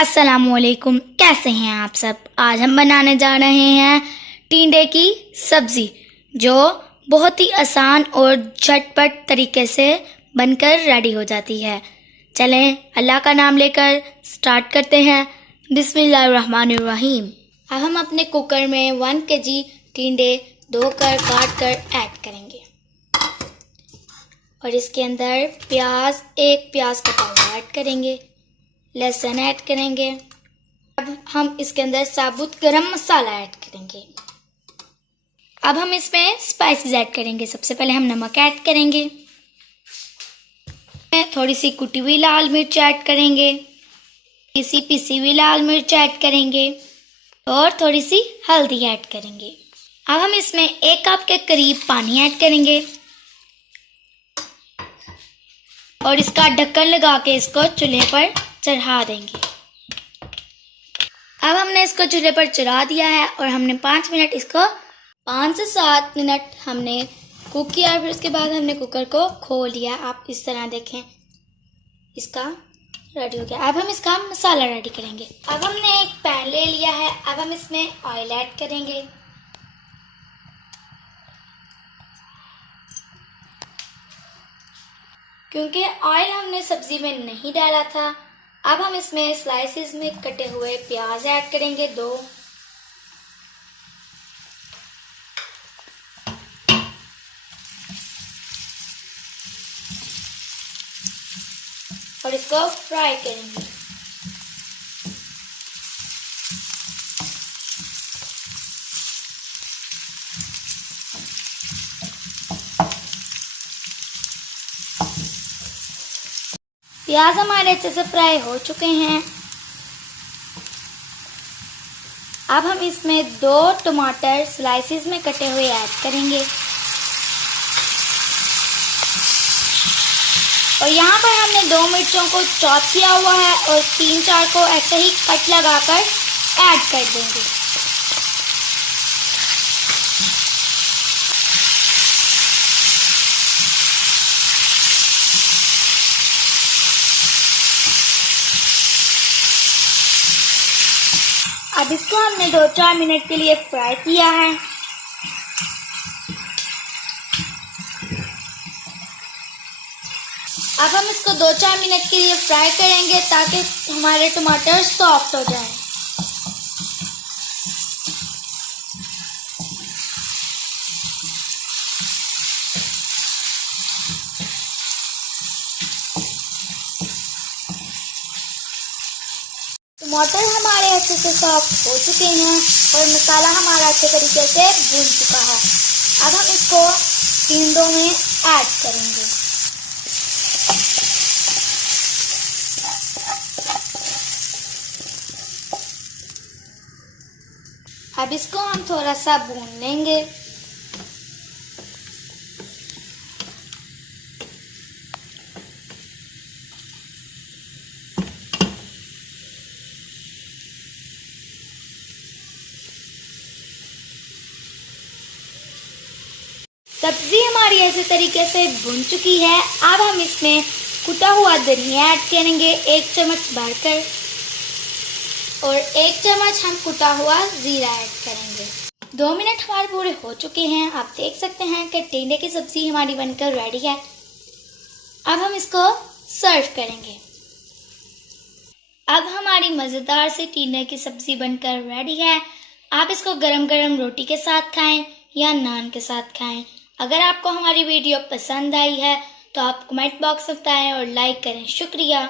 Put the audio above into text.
अस्सलामुअलैकुम, कैसे हैं आप सब। आज हम बनाने जा रहे हैं टिंडे की सब्ज़ी, जो बहुत ही आसान और झटपट तरीके से बनकर रेडी हो जाती है। चलें अल्लाह का नाम लेकर स्टार्ट करते हैं। बिस्मिल्लाहिर्रहमानिर्रहीम। अब हम अपने कुकर में 1 kg टिंडे धोकर काट कर ऐड करेंगे और इसके अंदर एक प्याज कटा हुआ ऐड करेंगे, लहसुन ऐड करेंगे। अब हम इसके अंदर साबुत गरम मसाला ऐड करेंगे। अब हम इसमें स्पाइसेस ऐड करेंगे। सबसे पहले हम नमक ऐड करेंगे, थोड़ी सी कुटी हुई लाल मिर्च ऐड करेंगे, इसी पिसी हुई लाल मिर्च ऐड करेंगे और थोड़ी सी हल्दी ऐड करेंगे। अब हम इसमें 1 कप के करीब पानी ऐड करेंगे और इसका ढक्कन लगा के इसको चूल्हे पर चढ़ा देंगे। अब हमने इसको चूल्हे पर चढ़ा दिया है और हमने 5 से 7 मिनट हमने कुक किया। फिर उसके बाद हमने कुकर को खोल लिया। आप इस तरह देखें, इसका रेडी हो गया। अब हम इसका मसाला रेडी करेंगे। अब हमने एक पैन ले लिया है। अब हम इसमें ऑयल ऐड करेंगे। क्योंकि ऑयल हमने सब्जी में नहीं डाला था, अब हम इसमें स्लाइसेस में कटे हुए प्याज ऐड करेंगे 2। और इसको फ्राई करेंगे। प्याज हमारे अच्छे से फ्राई हो चुके हैं। अब हम इसमें 2 टमाटर स्लाइसेस में कटे हुए ऐड करेंगे और यहाँ पर हमने 2 मिर्चों को चॉप किया हुआ है और 3-4 को ऐसे ही कट लगाकर ऐड कर देंगे। अब इसको हमने 2-4 मिनट के लिए फ्राई किया है। अब हम इसको 2-4 मिनट के लिए फ्राई करेंगे ताकि हमारे टमाटर सॉफ्ट हो जाएं। टमाटर हमारे अच्छे से सॉफ्ट हो चुके हैं और मसाला हमारा अच्छे तरीके से भून चुका है। अब हम इसको टिंडों में ऐड करेंगे। अब इसको हम थोड़ा सा भून लेंगे। सब्जी हमारी ऐसे तरीके से भुन चुकी है। अब हम इसमें कुटा हुआ धनिया ऐड करेंगे 1 चम्मच भरकर और 1 चम्मच हम कुटा हुआ जीरा ऐड करेंगे। 2 मिनट हमारे पूरे हो चुके हैं। आप देख सकते हैं कि टिंडे की सब्जी हमारी बनकर रेडी है। अब हम इसको सर्व करेंगे। अब हमारी मज़ेदार से टिंडे की सब्जी बनकर रेडी है। आप इसको गरम गरम रोटी के साथ खाएं या नान के साथ खाएं। अगर आपको हमारी वीडियो पसंद आई है तो आप कमेंट बॉक्स में बताएं और लाइक करें। शुक्रिया।